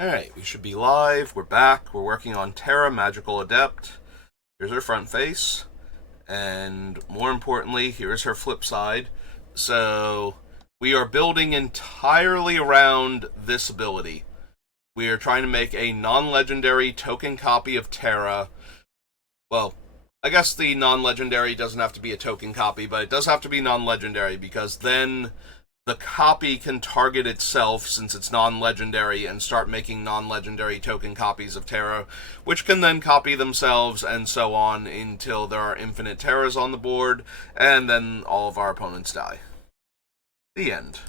Alright, we should be live. We're back. We're working on Terra, Magical Adept. Here's her front face. And more importantly, here's her flip side. So, we are building entirely around this ability. We are trying to make a non-legendary token copy of Terra. Well, I guess the non-legendary doesn't have to be a token copy, but it does have to be non-legendary because then the copy can target itself since it's non-legendary and start making non-legendary token copies of Terra, which can then copy themselves and so on until there are infinite Terras on the board, and then all of our opponents die. The end.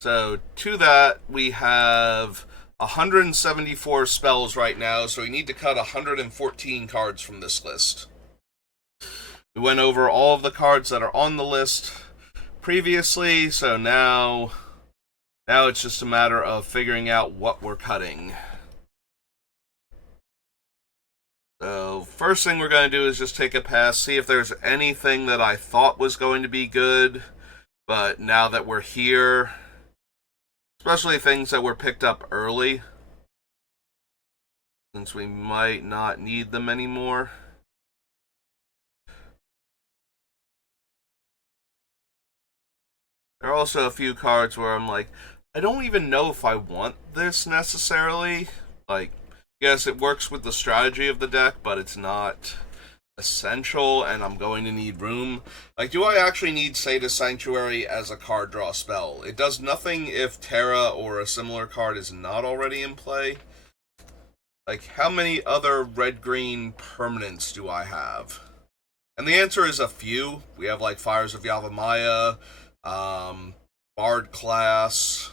So to that, we have 174 spells right now, so we need to cut 114 cards from this list. We went over all of the cards that are on the list previously, so now it's just a matter of figuring out what we're cutting. So first thing we're going to do is just take a pass, see if there's anything that I thought was going to be good, but now that we're here, especially things that were picked up early, since we might not need them anymore. There are also a few cards where I'm like, I don't even know if I want this necessarily. Like, yes, it works with the strategy of the deck, but it's not essential, and I'm going to need room. Like, do I actually need Sada's Sanctuary as a card draw spell? It does nothing if Terra or a similar card is not already in play. Like, how many other red-green permanents do I have? And the answer is a few. We have, like, Fires of Yavimaya, Bard class.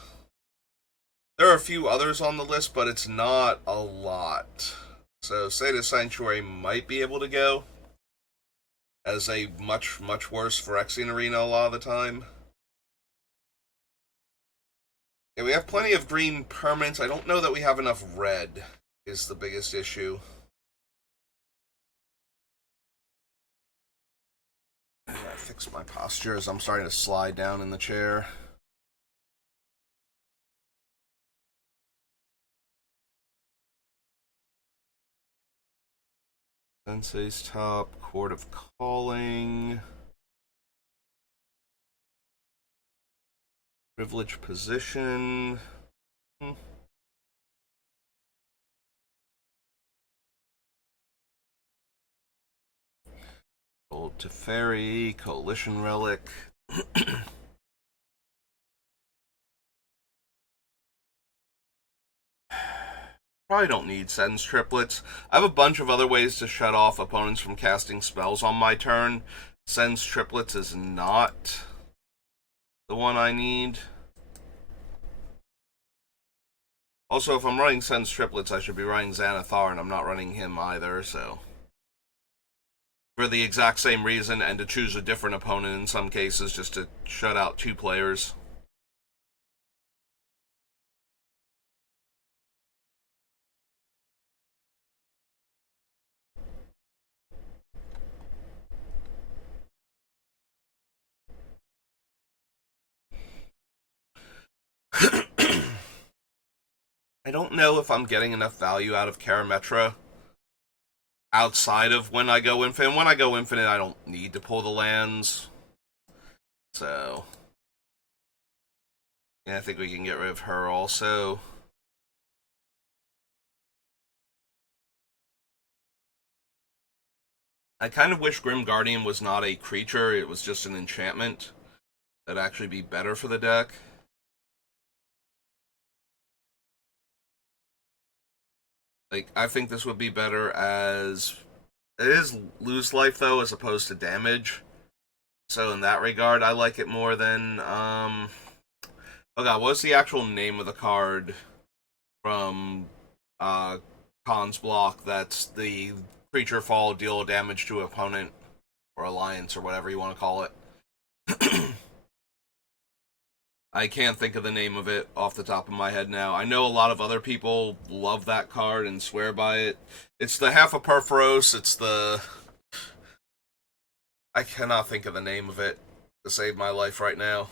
There are a few others on the list, but it's not a lot. So Sada's Sanctuary might be able to go as a much worse Phyrexian Arena a lot of the time. Yeah, we have plenty of green permanents. I don't know that we have enough red is the biggest issue. I fix my posture as I'm starting to slide down in the chair. Sensei's Top, Court of Calling, Privileged Position. Old Teferi, Coalition Relic. Probably don't need Sens Triplets. I have a bunch of other ways to shut off opponents from casting spells on my turn. Sens Triplets is not the one I need. Also, if I'm running Sens Triplets, I should be running Xanathar, and I'm not running him either, so. For the exact same reason, and to choose a different opponent in some cases, just to shut out two players. I don't know if I'm getting enough value out of Karametra outside of when I go infinite. When I go infinite, I don't need to pull the lands. So, yeah, I think we can get rid of her also. I kind of wish Grim Guardian was not a creature, it was just an enchantment. That'd actually be better for the deck. Like, I think this would be better as... It is lose life, though, as opposed to damage. So in that regard, I like it more than, Oh god, what's the actual name of the card from, Khan's block that's the creature fall, deal damage to opponent, or alliance, or whatever you want to call it? I can't think of the name of it off the top of my head now. I know a lot of other people love that card and swear by it. It's the half a Purphoros, it's the... I cannot think of the name of it to save my life right now.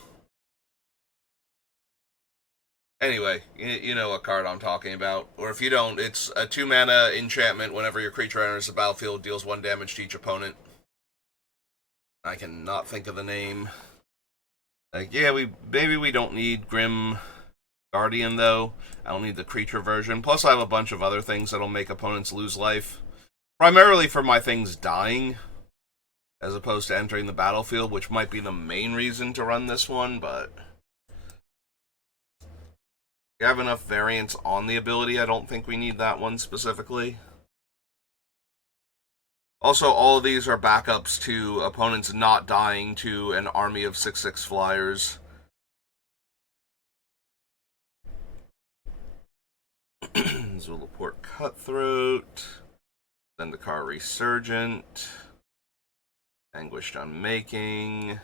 Anyway, you know what card I'm talking about. Or if you don't, it's a 2 mana enchantment. Whenever your creature enters the battlefield, deals 1 damage to each opponent. I cannot think of the name. Like, yeah, maybe we don't need Grim Guardian though. I don't need the creature version. Plus, I have a bunch of other things that'll make opponents lose life. Primarily for my things dying, as opposed to entering the battlefield, which might be the main reason to run this one, but we have enough variants on the ability. I don't think we need that one specifically. Also, all of these are backups to opponents not dying to an army of 6/6 flyers. Zulaport Cutthroat, Zendikar Resurgent, Anguished Unmaking.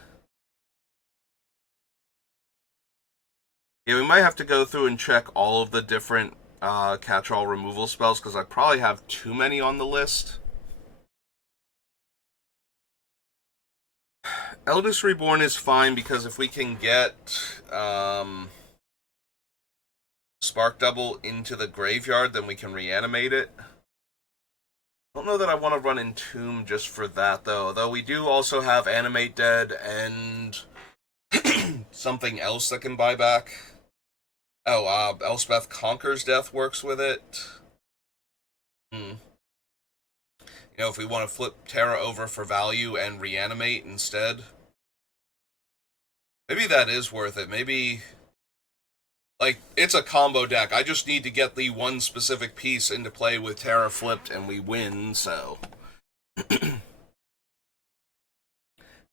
Yeah, we might have to go through and check all of the different catch-all removal spells, because I probably have too many on the list. Eldest Reborn is fine, because if we can get Spark Double into the graveyard, then we can reanimate it. I don't know that I want to run Entomb just for that, though we do also have Animate Dead and something else that can buy back. Oh, Elspeth Conquers Death works with it. You know, if we want to flip Terra over for value and reanimate instead. Maybe that is worth it. Maybe, like, it's a combo deck. I just need to get the one specific piece into play with Terra flipped and we win, so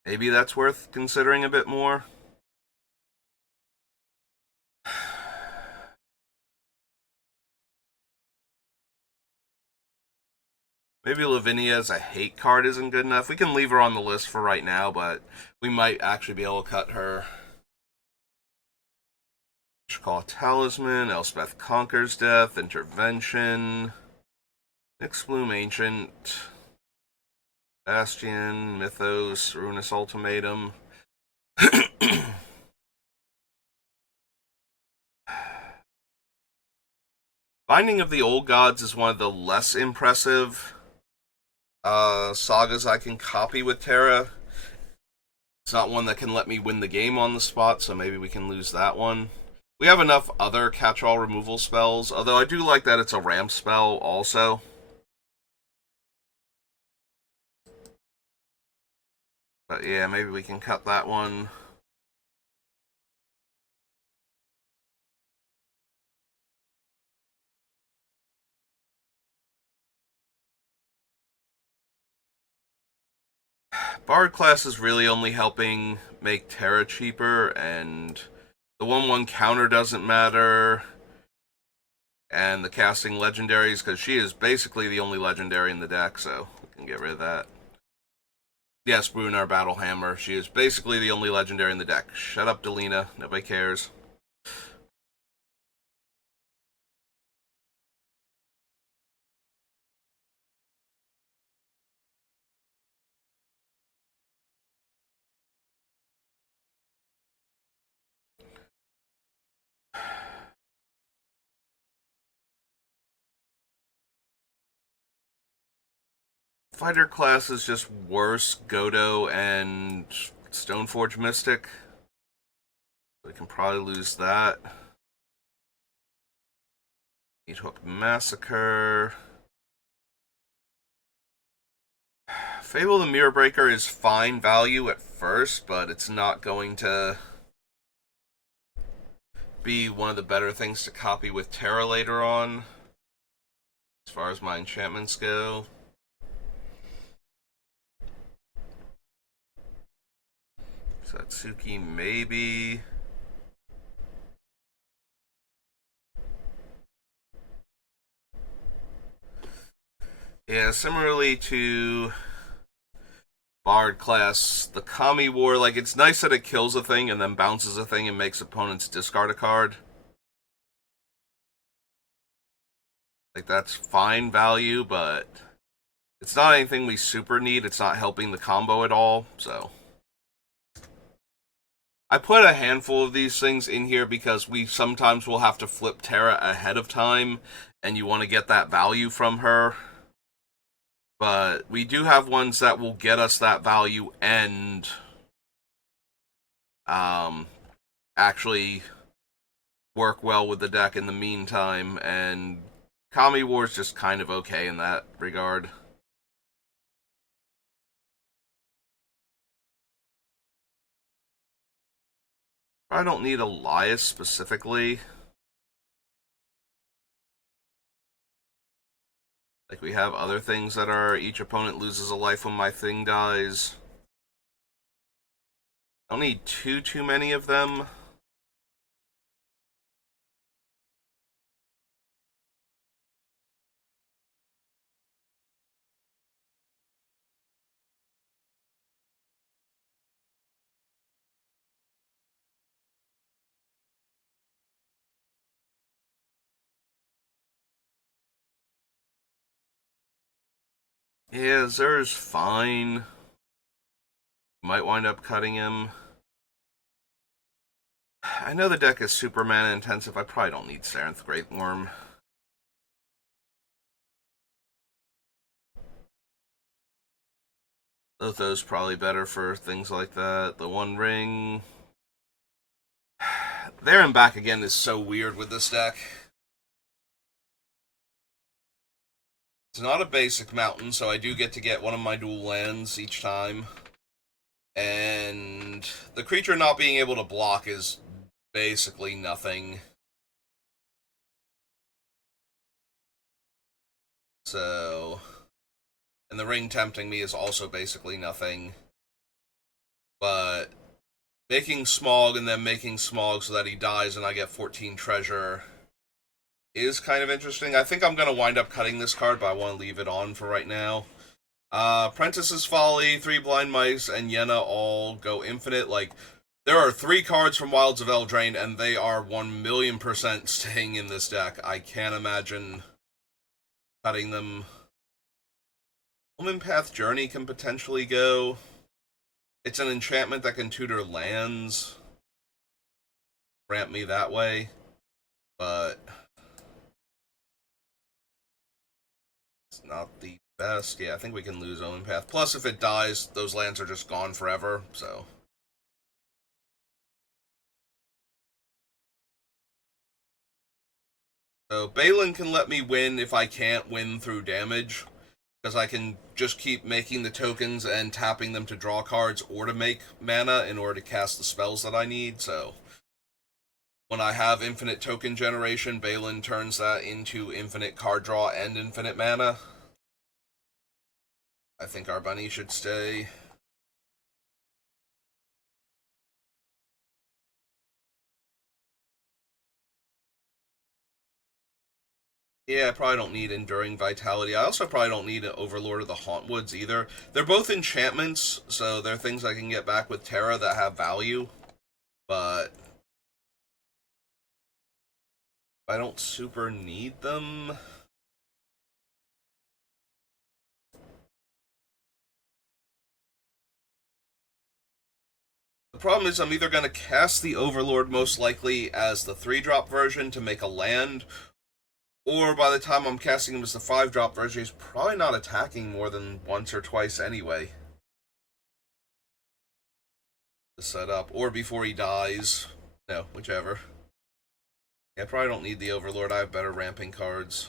maybe that's worth considering a bit more. Maybe Lavinia as a hate card isn't good enough. We can leave her on the list for right now, but we might actually be able to cut her. Call Talisman, Elspeth Conquers Death, Intervention, Nyxbloom Ancient, Bastion, Mythos, Ruinous Ultimatum. Binding of the Old Gods is one of the less impressive sagas I can copy with Terra. It's not one that can let me win the game on the spot, so maybe we can lose that one. We have enough other catch-all removal spells, although I do like that it's a ramp spell also. But yeah, maybe we can cut that one. Bard class is really only helping make Terra cheaper, and the 1/1 counter doesn't matter, and the casting legendaries, because she is basically the only legendary in the deck, so we can get rid of that. Yes, Brunar Battlehammer. She is basically the only legendary in the deck. Shut up, Delina. Nobody cares. Fighter class is just worse. Godo and Stoneforge Mystic. We can probably lose that. Meathook Massacre. Fable the Mirror Breaker is fine value at first, but it's not going to be one of the better things to copy with Terra later on, as far as my enchantments go. Satsuki, maybe. Yeah, similarly to Bard class, the Kami War, like, it's nice that it kills a thing and then bounces a thing and makes opponents discard a card. Like, that's fine value, but it's not anything we super need. It's not helping the combo at all, so I put a handful of these things in here because we sometimes will have to flip Terra ahead of time, and you want to get that value from her. But we do have ones that will get us that value and actually work well with the deck in the meantime, and Kami War's just kind of okay in that regard. I don't need Elias specifically. Like, we have other things that are each opponent loses a life when my thing dies. I don't need too many of them. Yeah, Zer's fine. Might wind up cutting him. I know the deck is super mana intensive. I probably don't need Sarenth Great Worm. Lotho's probably better for things like that. The One Ring. There and back again is so weird with this deck. It's not a basic mountain, so I do get to get one of my dual lands each time. And the creature not being able to block is basically nothing. So, and the ring tempting me is also basically nothing. But making Smog and then making Smog so that he dies and I get 14 treasure is kind of interesting. I think I'm going to wind up cutting this card, but I want to leave it on for right now. Prentice's Folly, 3 Blind Mice, and Yenna all go infinite. Like, there are 3 cards from Wilds of Eldraine, and they are 1,000,000% staying in this deck. I can't imagine cutting them. Woman Path Journey can potentially go. It's an enchantment that can tutor lands. Ramp me that way. But it's not the best. Yeah, I think we can lose Omen Path. Plus, if it dies, those lands are just gone forever, so. So, Balin can let me win if I can't win through damage, because I can just keep making the tokens and tapping them to draw cards or to make mana in order to cast the spells that I need, so. When I have infinite token generation, Balin turns that into infinite card draw and infinite mana. I think our bunny should stay. Yeah, I probably don't need Enduring Vitality. I also probably don't need an Overlord of the Hauntwoods either. They're both enchantments, so they're things I can get back with Terra that have value. But I don't super need them. The problem is I'm either going to cast the Overlord most likely as the 3-drop version to make a land, or by the time I'm casting him as the 5-drop version, he's probably not attacking more than once or twice anyway. To set up, or before he dies. No, whichever. Yeah, I probably don't need the Overlord. I have better ramping cards.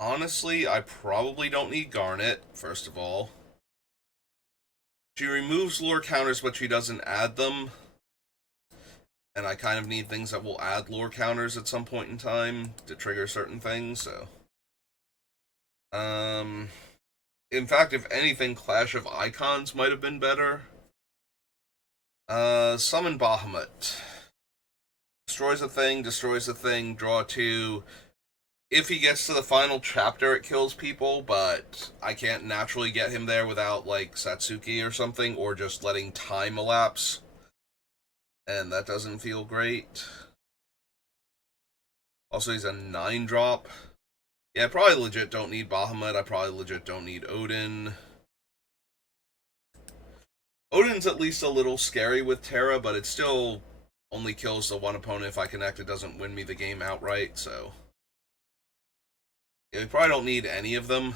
Honestly, I probably don't need Garnet, first of all. She removes lore counters, but she doesn't add them. And I kind of need things that will add lore counters at some point in time to trigger certain things, so. In fact, if anything, Clash of Icons might have been better. Summon Bahamut. Destroys a thing, draw 2. if he gets to the final chapter, it kills people, but I can't naturally get him there without, like, Satsuki or something, or just letting time elapse. And that doesn't feel great. Also, he's a 9-drop. Yeah, I probably legit don't need Bahamut. I probably legit don't need Odin. Odin's at least a little scary with Terra, but it still only kills the one opponent if I connect. It doesn't win me the game outright, so... yeah, we probably don't need any of them.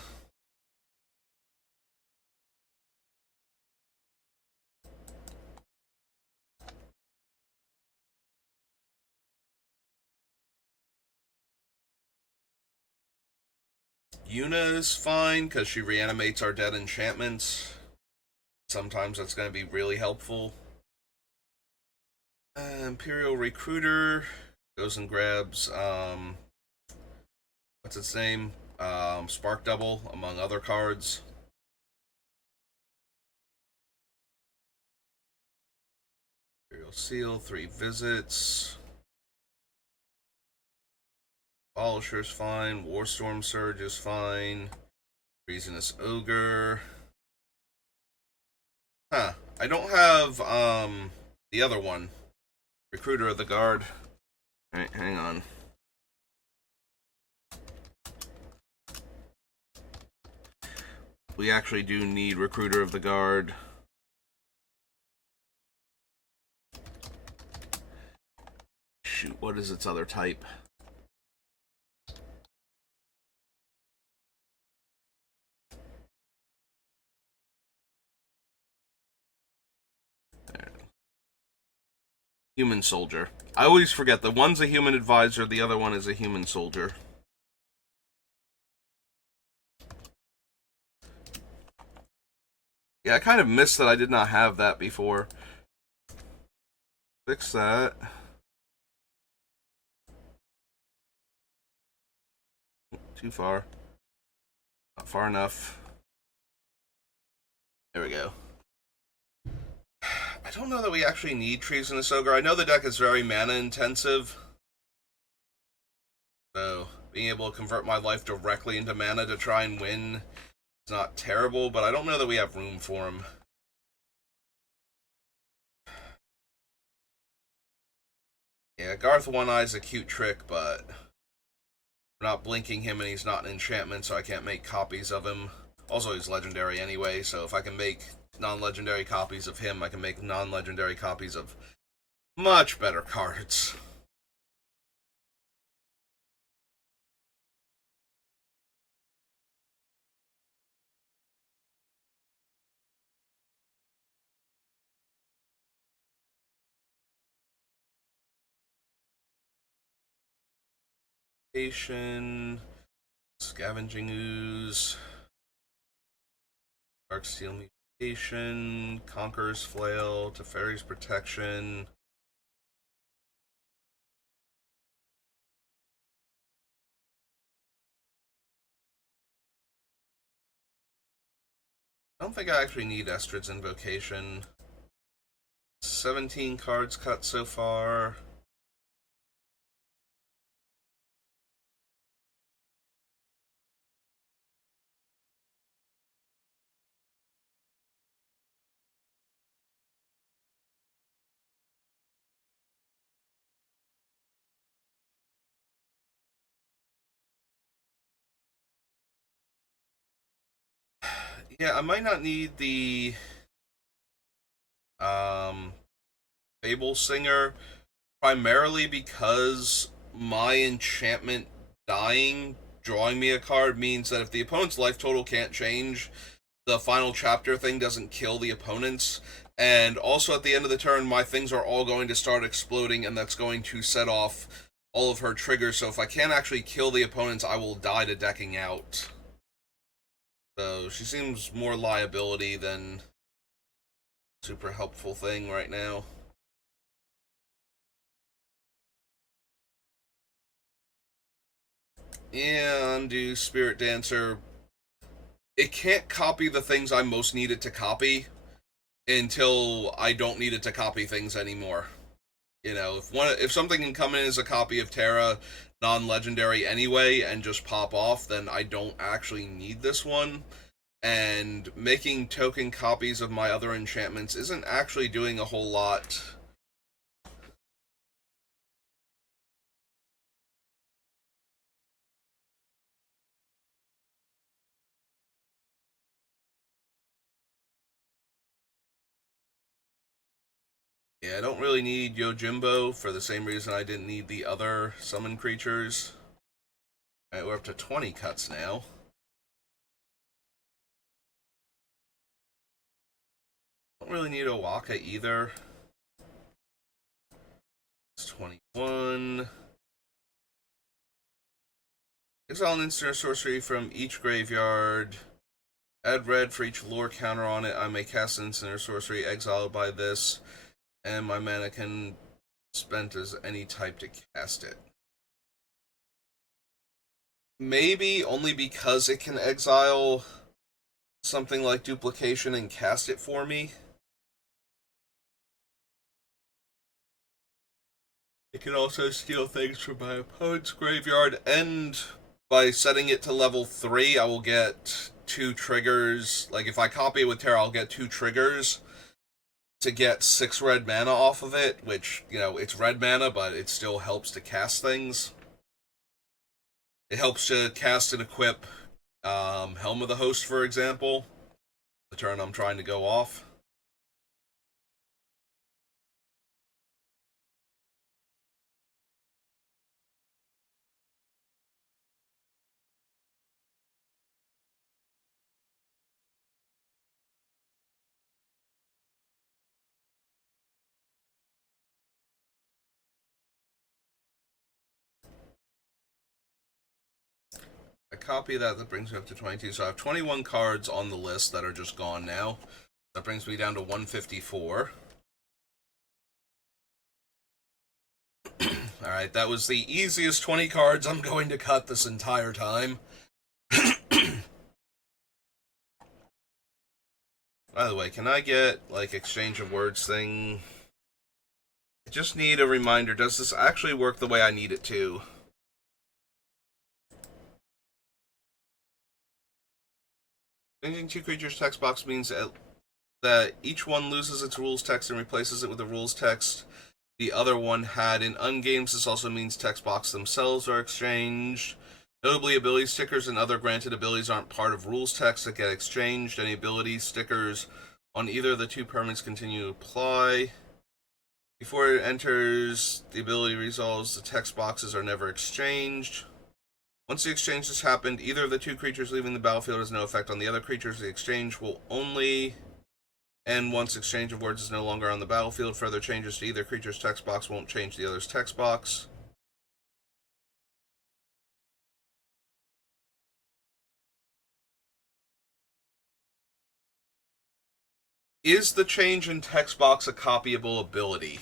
Yuna is fine, because she reanimates our dead enchantments. Sometimes that's going to be really helpful. Imperial Recruiter goes and grabs, what's its name? Spark Double, among other cards. Imperial Seal, 3 visits. Abolisher's fine. Warstorm Surge is fine. Treasonous Ogre. Huh. I don't have, the other one. Recruiter of the Guard. Alright, hang on. We actually do need Recruiter of the Guard. Shoot, what is its other type? Human soldier. I always forget. The one's a human advisor, the other one is a human soldier. Yeah, I kind of missed that I did not have that before. Fix that. Too far. Not far enough. There we go. I don't know that we actually need Treasonous Ogre. I know the deck is very mana intensive. So, being able to convert my life directly into mana to try and win is not terrible, but I don't know that we have room for him. Yeah, Garth One Eye's a cute trick, but I'm not blinking him and he's not an enchantment, so I can't make copies of him. Also, he's legendary anyway, so if I can make non-legendary copies of him, I can make non-legendary copies of much better cards. Scavenging Ooze, Darksteel Mutation, Conqueror's Flail, Teferi's Protection. I don't think I actually need Estrid's Invocation. 17 cards cut so far. Yeah, I might not need the Fable Singer, primarily because my enchantment dying, drawing me a card, means that if the opponent's life total can't change, the final chapter thing doesn't kill the opponents. And also at the end of the turn, my things are all going to start exploding, and that's going to set off all of her triggers. So if I can't actually kill the opponents, I will die to decking out. So she seems more liability than super helpful thing right now. Yeah, undo Spirit Dancer. It can't copy the things I most need it to copy until I don't need it to copy things anymore. You know, if something can come in as a copy of Terra, non-legendary anyway, and just pop off, then I don't actually need this one. And making token copies of my other enchantments isn't actually doing a whole lot. Yeah, I don't really need Yojimbo for the same reason I didn't need the other summon creatures. Alright, we're up to 20 cuts now. Don't really need Owaka either. It's 21. Exile an instant or sorcery from each graveyard. Add red for each lore counter on it. I may cast an instant or sorcery exiled by this, and my mana can spent as any type to cast it. Maybe only because it can exile something like duplication and cast it for me. It can also steal things from my opponent's graveyard, and by setting it to level 3, I will get 2 triggers. Like, if I copy it with Terra, I'll get 2 triggers to get 6 red mana off of it, which, you know, it's red mana, but it still helps to cast things. It helps to cast and equip Helm of the Host, for example, the turn I'm trying to go off. I copy that, that brings me up to 22. So I have 21 cards on the list that are just gone now. That brings me down to 154. Alright, that was the easiest 20 cards I'm going to cut this entire time. By the way, can I get, like, exchange of words thing? I just need a reminder. Does this actually work the way I need it to? Changing 2 creatures text box means that each one loses its rules text and replaces it with the rules text the other one had. In ungames, this also means text box themselves are exchanged. Notably, ability stickers and other granted abilities aren't part of rules text that get exchanged. Any ability stickers on either of the 2 permanents continue to apply. Before it enters, the ability resolves, the text boxes are never exchanged. Once the exchange has happened, either of the 2 creatures leaving the battlefield has no effect on the other creatures. The exchange will only end once exchange of words is no longer on the battlefield. Further changes to either creature's text box won't change the other's text box. Is the change in text box a copyable ability?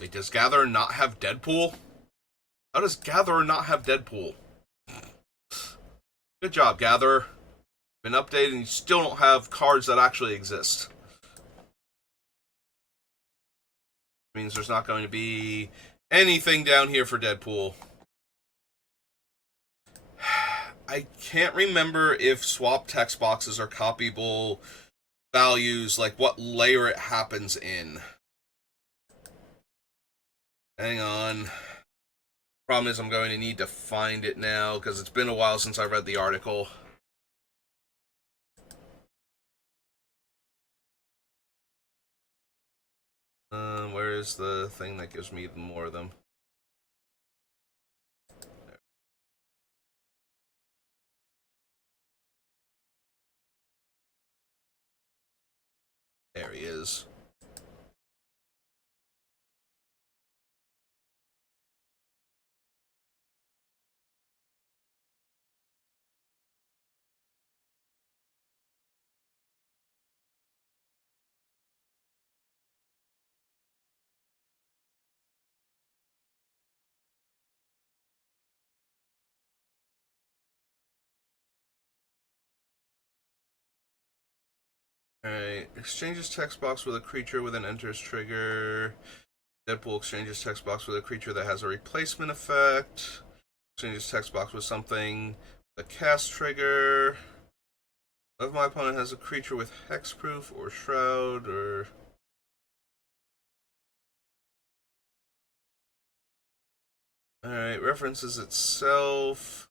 Wait, does Gatherer not have Deadpool? How does Gatherer not have Deadpool? Good job, Gatherer. Been updated and you still don't have cards that actually exist. Means there's not going to be anything down here for Deadpool. I can't remember if swap text boxes are copyable values, like what layer it happens in. Hang on. Problem is I'm going to need to find it now because it's been a while since I read the article. Where is the thing that gives me more of them? There he is. Alright, exchanges text box with a creature with an enters trigger. Deadpool exchanges text box with a creature that has a replacement effect. Exchanges text box with something with a cast trigger. If my opponent has a creature with hexproof or shroud or... Alright, references itself.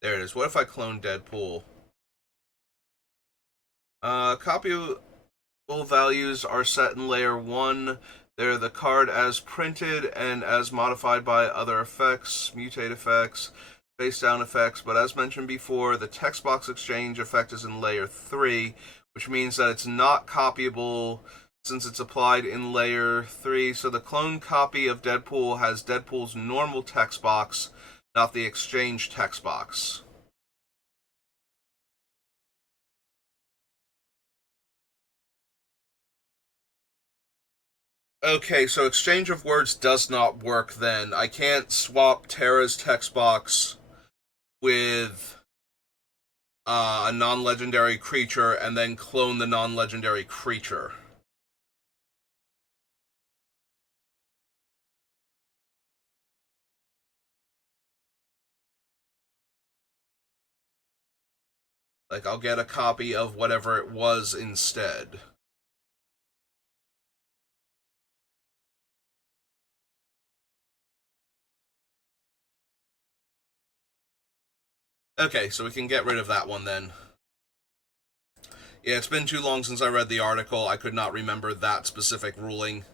There it is. What if I clone Deadpool? Copyable values are set in layer 1. They're the card as printed and as modified by other effects, mutate effects, face down effects, but as mentioned before, the text box exchange effect is in layer 3, which means that it's not copyable since it's applied in layer 3. So the clone copy of Deadpool has Deadpool's normal text box, not the exchange text box. Okay, so exchange of words does not work then. I can't swap Terra's text box with a non-legendary creature and then clone the non-legendary creature. Like, I'll get a copy of whatever it was instead. Okay, so we can get rid of that one then. Yeah, it's been too long since I read the article. I could not remember that specific ruling.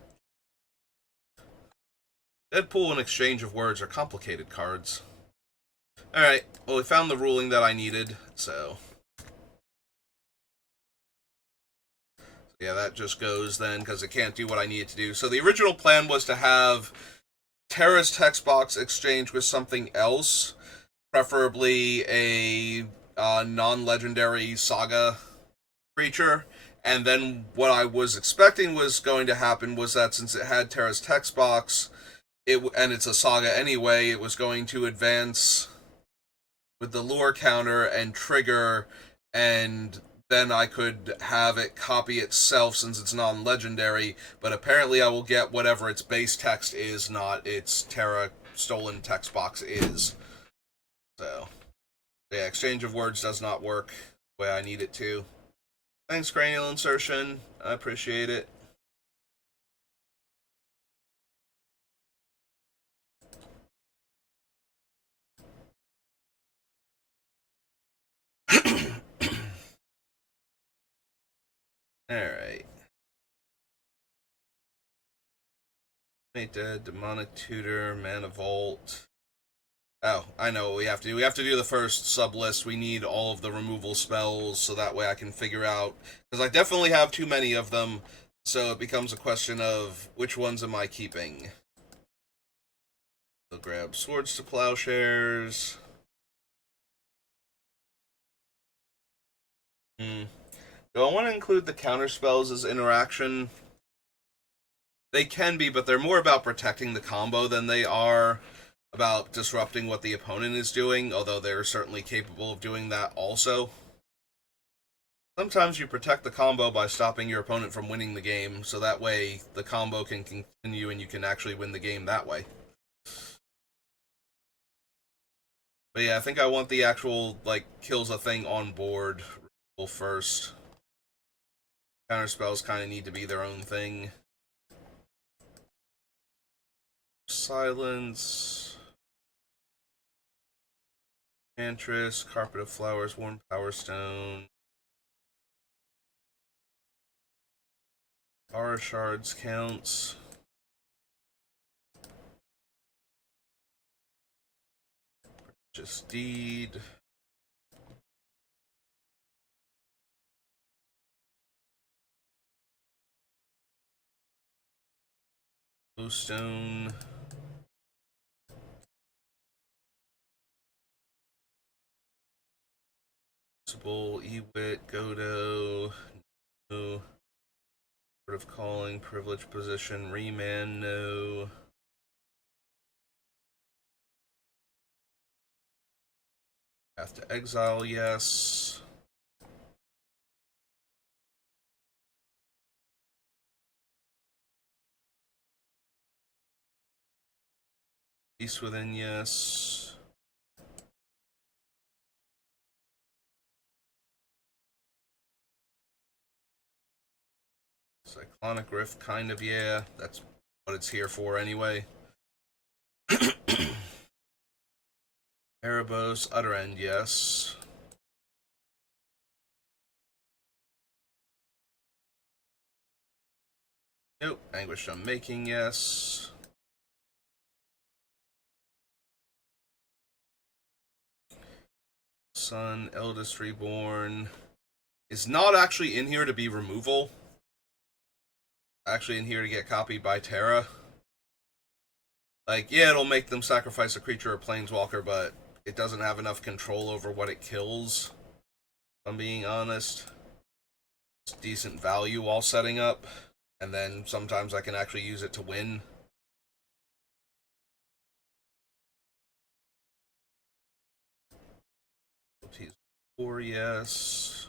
Deadpool and Exchange of Words are complicated cards. Alright, well, we found the ruling that I needed, so... Yeah, that just goes then, because it can't do what I need it to do. So the original plan was to have Terra's text box exchange with something else, preferably a non-legendary saga creature. And then what I was expecting was going to happen was that since it had Terra's text box, and it's a saga anyway, it was going to advance with the lure counter and trigger, and then I could have it copy itself since it's non-legendary, but apparently I will get whatever its base text is, not its Terra stolen text box is. So, yeah, exchange of words does not work the way I need it to. Thanks, Cranial Insertion. I appreciate it. Alright. Mate Dead, Demonic Tutor, Mana Vault. Oh, I know what we have to do. We have to do the first sub list. We need all of the removal spells so that way I can figure out. Because I definitely have too many of them, so it becomes a question of which ones am I keeping. So grab Swords to Plowshares. Do I want to include the counter spells as interaction? They can be, but they're more about protecting the combo than they are about disrupting what the opponent is doing, although they're certainly capable of doing that also. Sometimes you protect the combo by stopping your opponent from winning the game, so that way the combo can continue and you can actually win the game that way. But yeah, I think I want the actual, like, kills a thing on board first. Counter spells kind of need to be their own thing. Silence. Enchantress, Carpet of Flowers, Warm Power Stone. Aura Shards counts. Just Deed. Bluestone. Crucible, Ewit, Godo. No. Sort of calling, privileged position, remand, no. Path to exile, yes. Peace within, yes. Cyclonic Rift, kind of, yeah. That's what it's here for anyway. Erebos, Utter End, yes. Nope. Anguished Unmaking, yes. Sun, Eldest Reborn is not actually in here to be removal. Actually in here to get copied by Terra. Like, yeah, it'll make them sacrifice a creature or planeswalker, but it doesn't have enough control over what it kills, if I'm being honest. It's decent value while setting up, and then sometimes I can actually use it to win. Four, yes.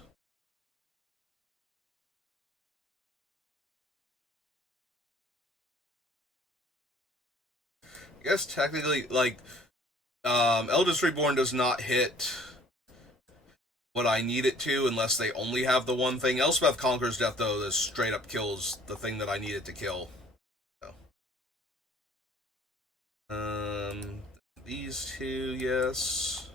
I guess technically, like, Eldest Reborn does not hit what I need it to unless they only have the one thing. Elspeth Conquers Death, though, this straight up kills the thing that I need it to kill. So. These two, yes.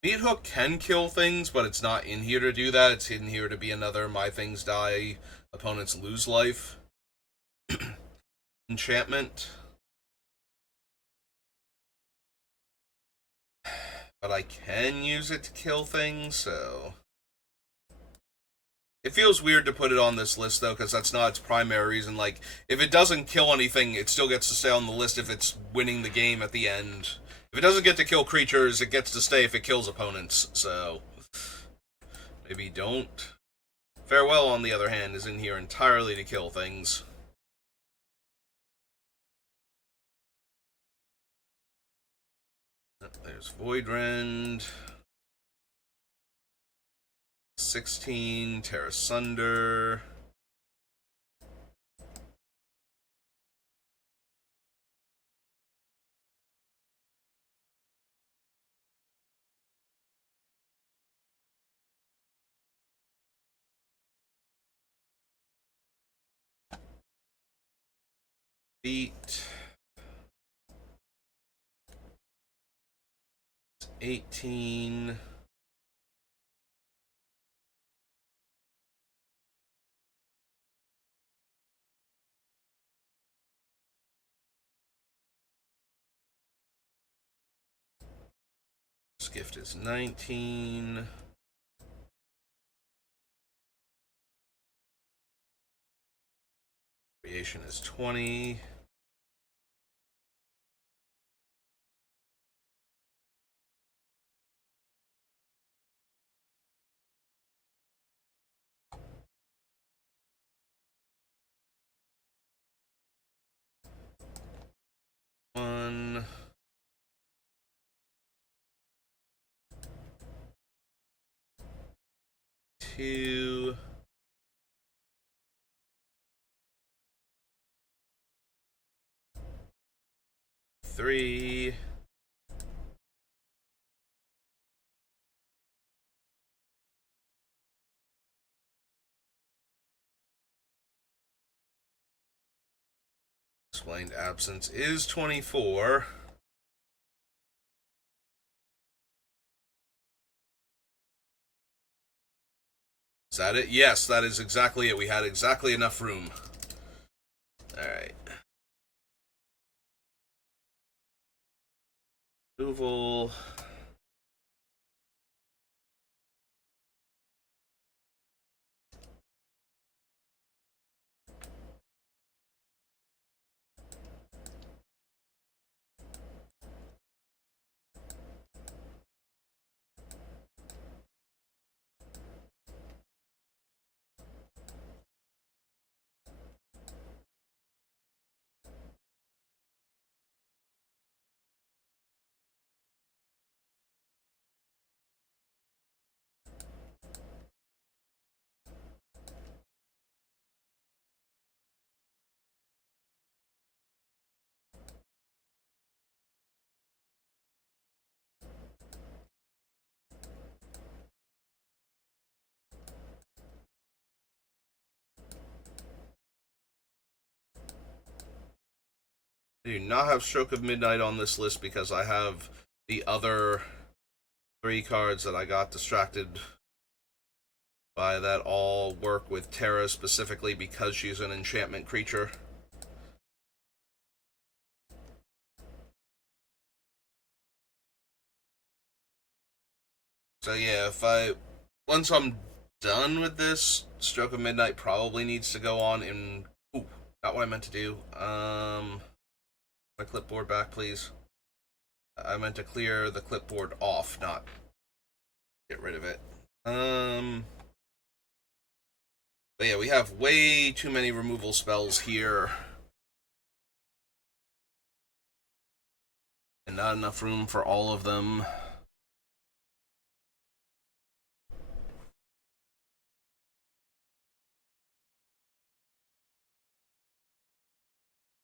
Meat Hook can kill things, but it's not in here to do that. It's in here to be another my things die, opponents lose life. Enchantment. But I can use it to kill things, so... It feels weird to put it on this list, though, because that's not its primary reason. Like, if it doesn't kill anything, it still gets to stay on the list if it's winning the game at the end. If it doesn't get to kill creatures, it gets to stay if it kills opponents, so... Maybe don't. Farewell, on the other hand, is in here entirely to kill things. There's Voidrend. 16, Terra Sunder. Beat. 18. Gift is 19. Creation is 20. One. Two. Three. Explained absence is 24. Is that it? Yes, that is exactly it. We had exactly enough room. Alright. Removal. I do not have Stroke of Midnight on this list because I have the other 3 cards that I got distracted by that all work with Terra specifically because she's an enchantment creature. So yeah, once I'm done with this, Stroke of Midnight probably needs to go on in. Ooh, not what I meant to do. My clipboard back, please. I meant to clear the clipboard off, not get rid of it. But yeah, we have way too many removal spells here. And not enough room for all of them.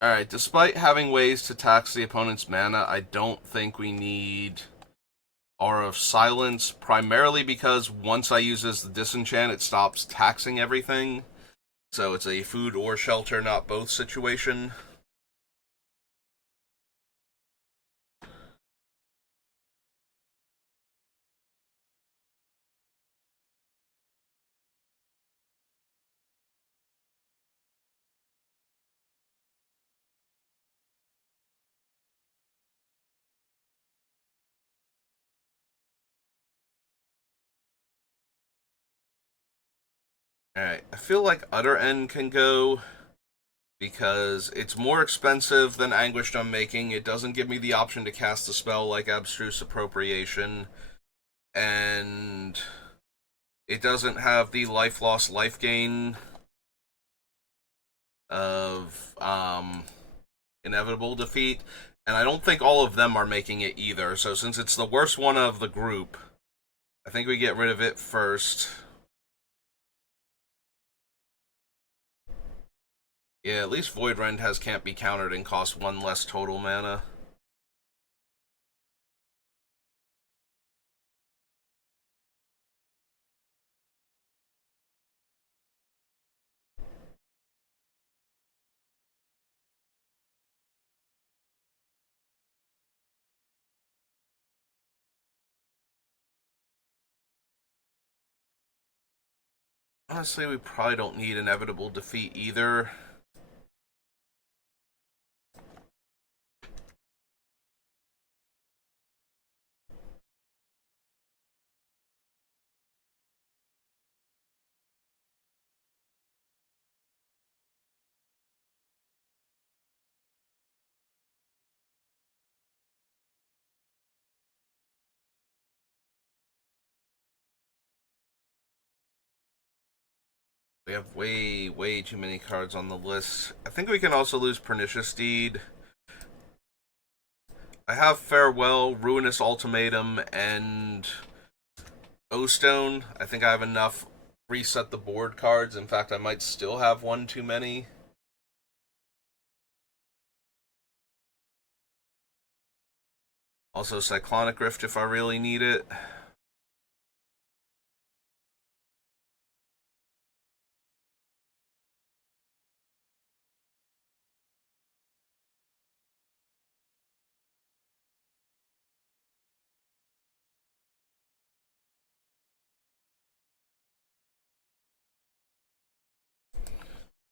Alright, despite having ways to tax the opponent's mana, I don't think we need Aura of Silence, primarily because once I use this disenchant, it stops taxing everything. So it's a food or shelter, not both situation. Alright, I feel like Utter End can go because it's more expensive than Anguished Unmaking. It doesn't give me the option to cast a spell like Abstruse Appropriation, and it doesn't have the life loss, life gain of Inevitable Defeat, and I don't think all of them are making it either. So since it's the worst one of the group, I think we get rid of it first. Yeah, at least Void Rend can't be countered and costs 1 less total mana. Honestly, we probably don't need Inevitable Defeat either. We have way, way too many cards on the list. I think we can also lose Pernicious Deed. I have Farewell, Ruinous Ultimatum, and O-Stone. I think I have enough reset the board cards. In fact, I might still have one too many. Also Cyclonic Rift if I really need it.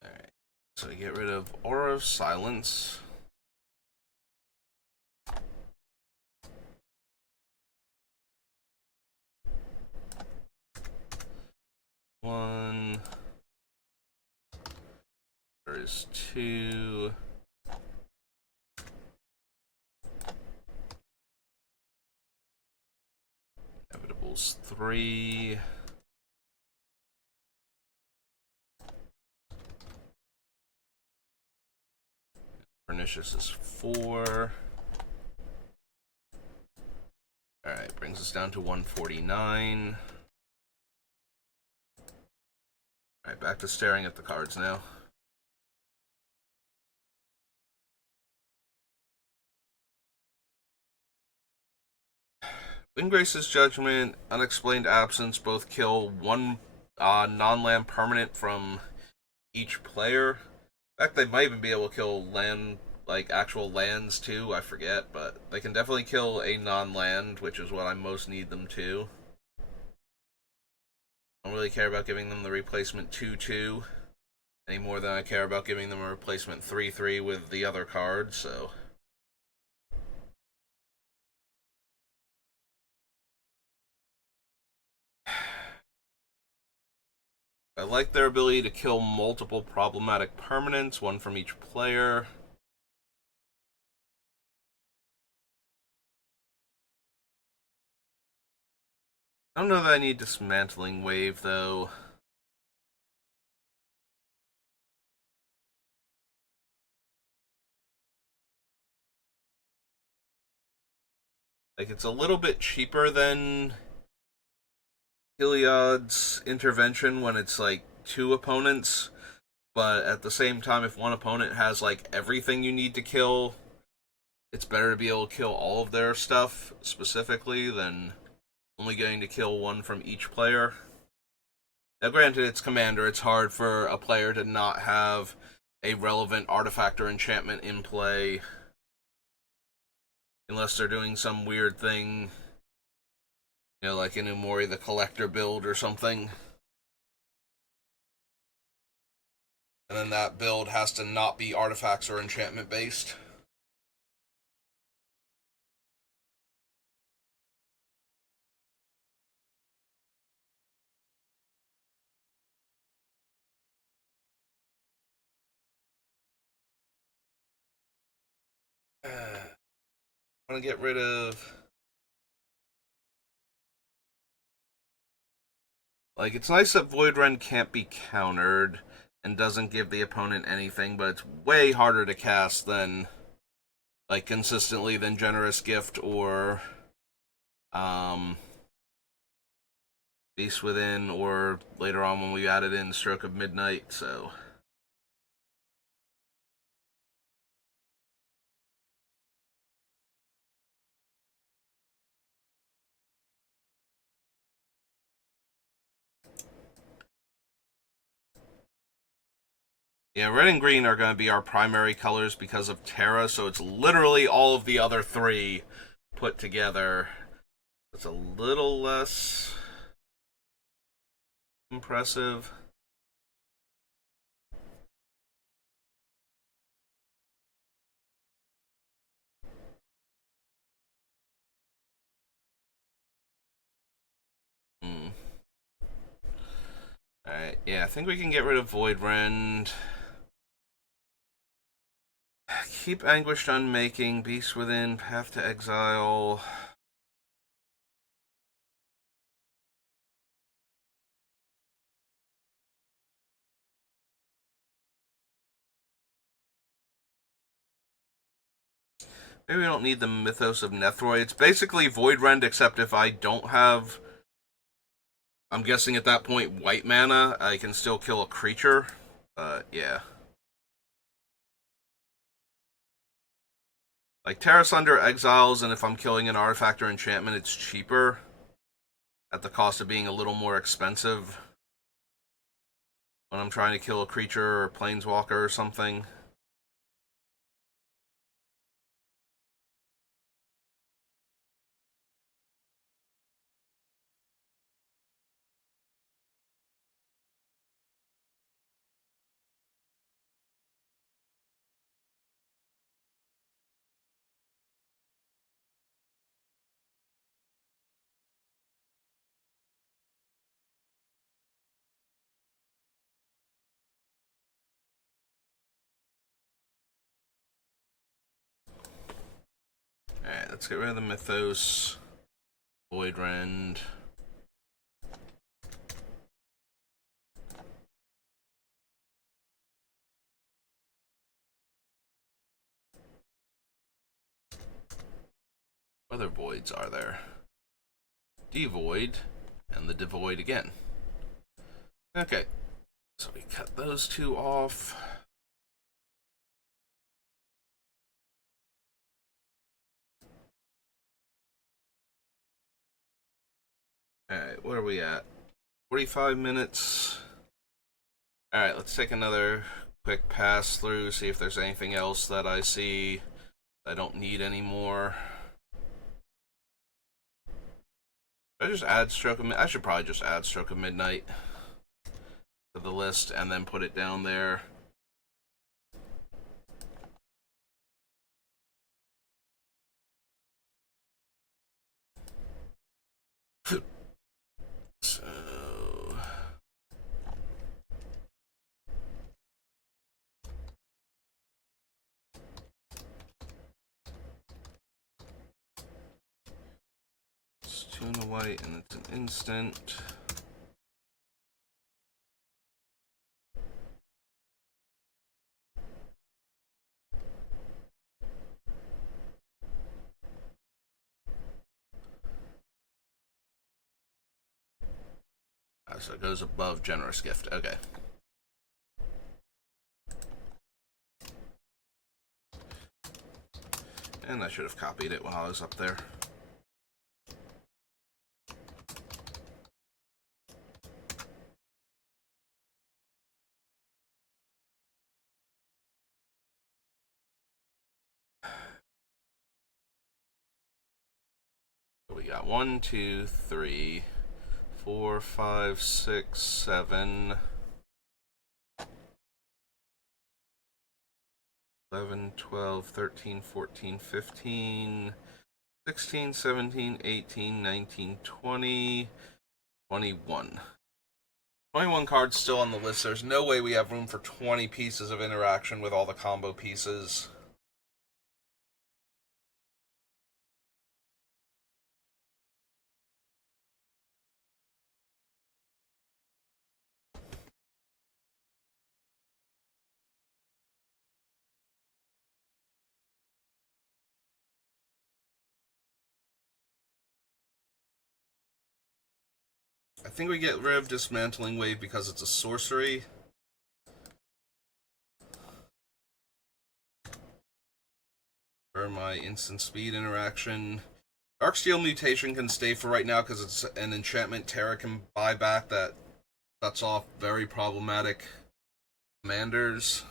Alright, so we get rid of Aura of Silence. One. There is 2. Inevitable's 3. Pernicious is 4. Alright, brings us down to 149. Alright, back to staring at the cards now. Windgrace's Judgment, Unexplained Absence both kill 1 non-land permanent from each player. In fact, they might even be able to kill land like actual lands too. I forget, but they can definitely kill a non-land, which is what I most need them to. I don't really care about giving them the replacement 2/2 any more than I care about giving them a replacement 3/3 with the other cards, so. I like their ability to kill multiple problematic permanents, one from each player. I don't know that I need Dismantling Wave, though. Like, it's a little bit cheaper than Heliod's Intervention when it's, like, 2 opponents. But at the same time, if one opponent has, like, everything you need to kill, it's better to be able to kill all of their stuff specifically than only getting to kill one from each player. Now, granted, it's Commander. It's hard for a player to not have a relevant artifact or enchantment in play unless they're doing some weird thing, like an Umori the Collector build or something. And then that build has to not be artifacts or enchantment based. I want to get rid of. Like, it's nice that Void Rend can't be countered and doesn't give the opponent anything, but it's way harder to cast than, like, consistently than Generous Gift or Beast Within, or later on when we added in Stroke of Midnight, so. Yeah, red and green are going to be our primary colors because of Terra, so it's literally all of the other 3 put together. It's a little less impressive. Hmm. Alright, yeah, I think we can get rid of Void Rend. Keep Anguished Unmaking, Beast Within, Path to Exile. Maybe we don't need the Mythos of Nethroi. It's basically Void Rend, except if I don't have... I'm guessing at that point, white mana, I can still kill a creature. Yeah. Like, Terra Sunder exiles, and if I'm killing an artifact or enchantment, it's cheaper. At the cost of being a little more expensive. When I'm trying to kill a creature or a planeswalker or something. Alright, let's get rid of the Mythos. Void Rend. What other voids are there? Devoid, and the Devoid again. Okay, so we cut those 2 off. Alright, what are we at? 45 minutes. Alright, let's take another quick pass through, see if there's anything else that I see I don't need anymore. Should I just add Stroke of Midnight? I should probably just add Stroke of Midnight to the list and then put it down there. So it's Tuna White and it's an instant. So it goes above Generous Gift. Okay. And I should have copied it while I was up there. So we got 1, 2, 3, 4, 5, 6, 7, 11, 12, 13, 14, 15, 16, 17, 18, 19, 20, 21. 21 cards still on the list. There's no way we have room for 20 pieces of interaction with all the combo pieces. I think we get rid of Dismantling Wave because it's a sorcery. For my instant speed interaction. Darksteel Mutation can stay for right now because it's an enchantment Terra can buy back that cuts off very problematic commanders.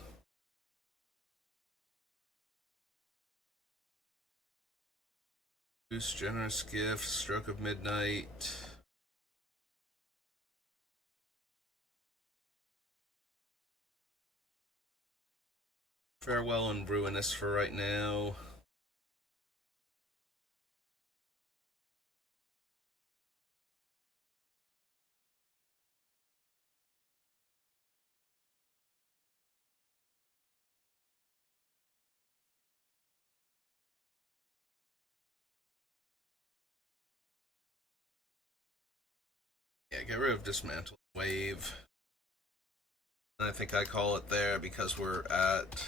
Boost Generous Gift, Stroke of Midnight. Farewell and Ruinous for right now. Yeah, get rid of Dismantling Wave. And I think I call it there because we're at...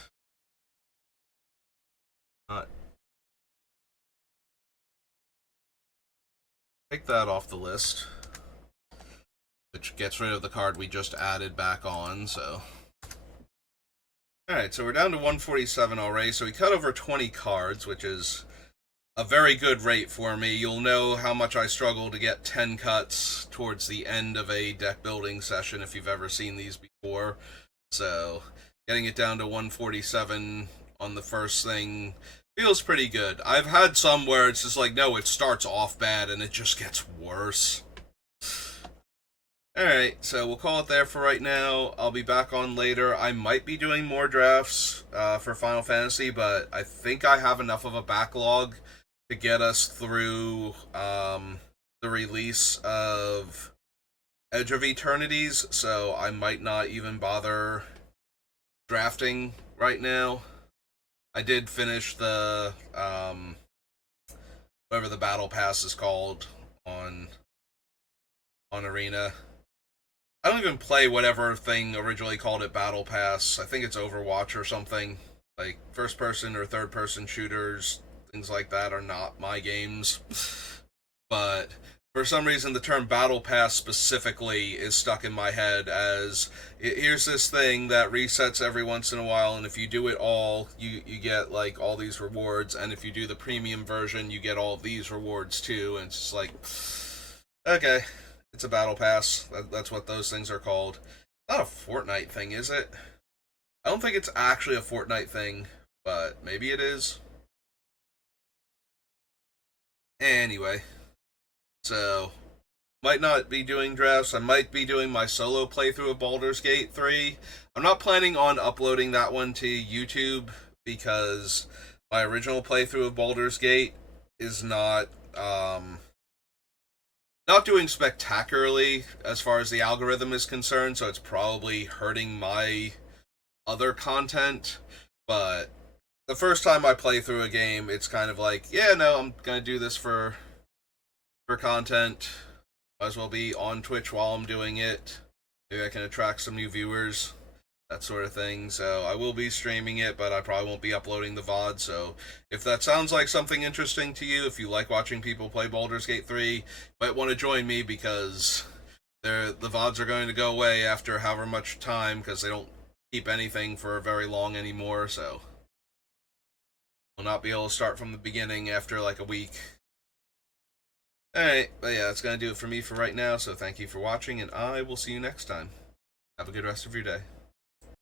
Take that off the list. Which gets rid of the card we just added back on, so... Alright, so we're down to 147 already, so we cut over 20 cards, which is a very good rate for me. You'll know how much I struggle to get 10 cuts towards the end of a deck building session if you've ever seen these before. So, getting it down to 147 on the first thing feels pretty good. I've had some where it's just like, no, it starts off bad and it just gets worse. Alright, so we'll call it there for right now. I'll be back on later. I might be doing more drafts for Final Fantasy, but I think I have enough of a backlog to get us through the release of Edge of Eternities, so I might not even bother drafting right now. I did finish the whatever the battle pass is called on Arena. I don't even play whatever thing originally called it Battle Pass. I think it's Overwatch or something. Like, first person or third person shooters, things like that are not my games. But for some reason, the term Battle Pass specifically is stuck in my head as here's this thing that resets every once in a while, and if you do it all, you get like all these rewards, and if you do the premium version, you get all these rewards too, and it's just like, okay. It's a battle pass. That's what those things are called. Not a Fortnite thing, is it? I don't think it's actually a Fortnite thing, but maybe it is. Anyway, so might not be doing drafts. I might be doing my solo playthrough of Baldur's Gate 3. I'm not planning on uploading that one to YouTube because my original playthrough of Baldur's Gate is not doing spectacularly as far as the algorithm is concerned, so it's probably hurting my other content. But the first time I play through a game, it's kind of like, yeah, no, I'm gonna do this for content. Might as well be on Twitch while I'm doing it. Maybe I can attract some new viewers, that sort of thing. So I will be streaming it, but I probably won't be uploading the VOD. So if that sounds like something interesting to you, if you like watching people play Baldur's Gate 3, you might want to join me because the VODs are going to go away after however much time because they don't keep anything for very long anymore. So we'll not be able to start from the beginning after like a week. Alright, but yeah, that's going to do it for me for right now, so thank you for watching, and I will see you next time. Have a good rest of your day.